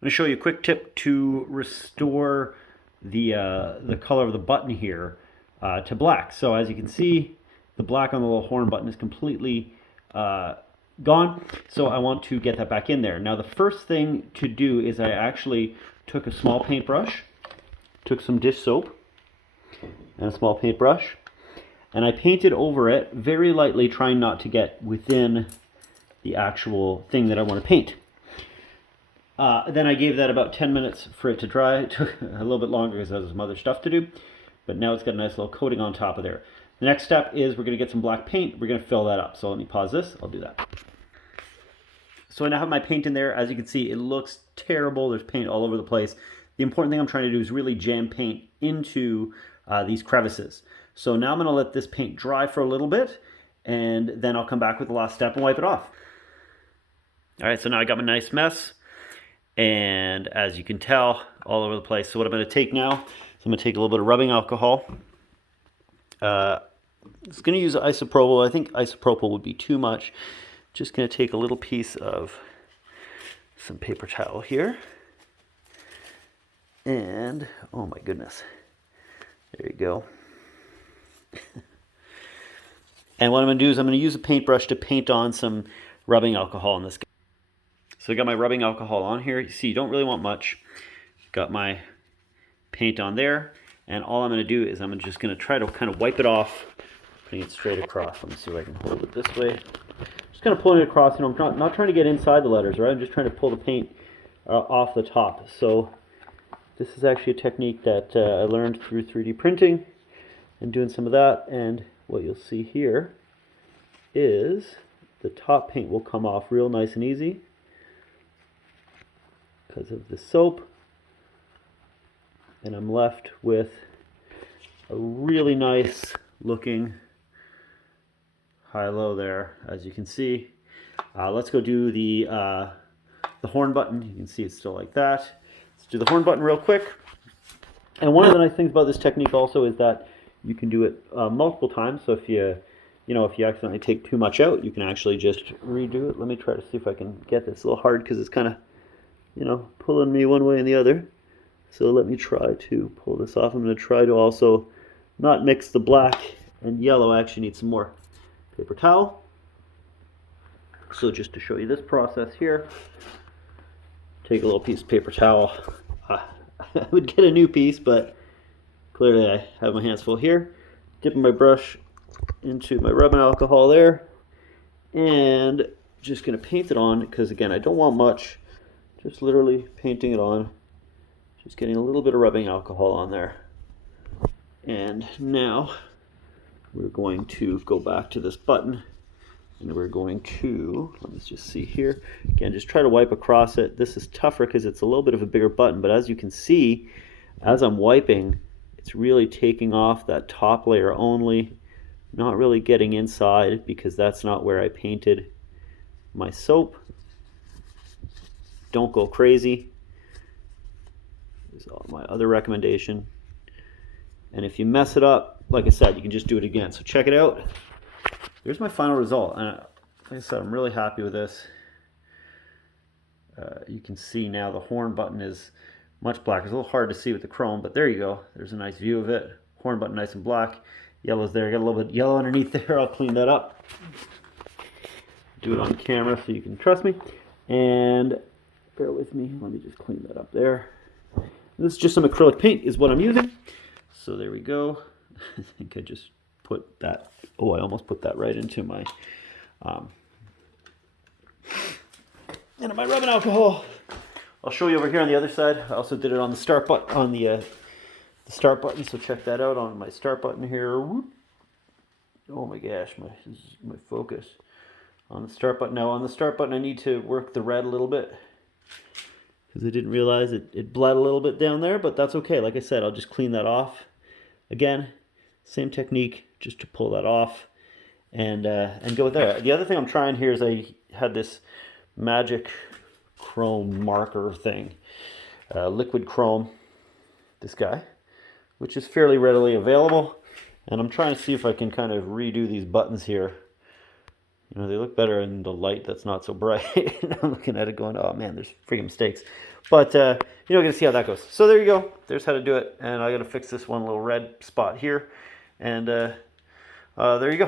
I'm going to show you a quick tip to restore the color of the button here to black. So as you can see, the black on the little horn button is completely gone. So I want to get that back in there. Now the first thing to do is I actually took a small paintbrush, took some dish soap and a small paintbrush, and I painted over it very lightly, trying not to get within the actual thing that I want to paint. Then I gave that about 10 minutes for it to dry. It took a little bit longer because I had some other stuff to do, but now it's got a nice little coating on top of there. The next step is we're going to get some black paint. We're going to fill that up. So let me pause this. I'll do that. So I now have my paint in there. As you can see, it looks terrible. There's paint all over the place. The important thing I'm trying to do is really jam paint into these crevices. So now I'm going to let this paint dry for a little bit, and then I'll come back with the last step and wipe it off. All right, so now I got my nice mess. And as you can tell, all over the place. So what I'm going to take now, so I'm going to take a little bit of rubbing alcohol. It's going to use isopropyl. I think isopropyl would be too much. Just going to take a little piece of some paper towel here. And, oh my goodness. There you go. And what I'm going to do is I'm going to use a paintbrush to paint on some rubbing alcohol on this guy. So I got my rubbing alcohol on here. You see, you don't really want much. Got my paint on there. And all I'm going to do is I'm just going to try to kind of wipe it off, putting it straight across. Let me see if I can hold it this way. Just kind of pulling it across. You know, I'm not trying to get inside the letters, right? I'm just trying to pull the paint off the top. So this is actually a technique that I learned through 3D printing and doing some of that. And what you'll see here is the top paint will come off real nice and easy because of the soap, and I'm left with a really nice looking high-low there, as you can see. Let's go do the horn button. You can see it's still like that. Let's do the horn button real quick. And one of the nice things about this technique also is that you can do it multiple times. So if you accidentally take too much out, you can actually just redo it. Let me try to see if I can get this. It's a little hard because it's kind of, pulling me one way and the other. So let me try to pull this off. I'm going to try to also not mix the black and yellow. I actually need some more paper towel. So just to show you this process here, take a little piece of paper towel. I would get a new piece, but clearly I have my hands full here. Dipping my brush into my rubbing alcohol there, and just going to paint it on because, again, I don't want much. Just literally painting it on. Just getting a little bit of rubbing alcohol on there. And now we're going to go back to this button, and we're going to, let me just see here, again, just try to wipe across it. This is tougher because it's a little bit of a bigger button, but as you can see, as I'm wiping, it's really taking off that top layer only, not really getting inside because that's not where I painted my soap. Don't go crazy. Is my other recommendation. And if you mess it up, like I said, you can just do it again. So check it out. Here's my final result. And like I said, I'm really happy with this. You can see now the horn button is much blacker. It's a little hard to see with the chrome, but there you go. There's a nice view of it. Horn button nice and black. Yellow's there. Got a little bit yellow underneath there. I'll clean that up. Do it on camera so you can trust me. And bear with me. Let me just clean that up there. This is just some acrylic paint is what I'm using. So there we go. I think I just put that. Oh, I almost put that right into my rubbing alcohol. I'll show you over here on the other side. I also did it on the start button, on the start button. So check that out on my start button here. Whoop. Oh my gosh, this is my focus on the start button. Now on the start button, I need to work the red a little bit, because I didn't realize it bled a little bit down there, but that's okay. Like I said, I'll just clean that off. Again, same technique, just to pull that off and go with that. The other thing I'm trying here is I had this magic chrome marker thing, liquid chrome, this guy, which is fairly readily available. And I'm trying to see if I can kind of redo these buttons here. They look better in the light that's not so bright. And I'm looking at it going, oh man, there's freaking mistakes. But you know, we're gonna see how that goes. So there you go. There's how to do it. And I gotta fix this one little red spot here. And there you go.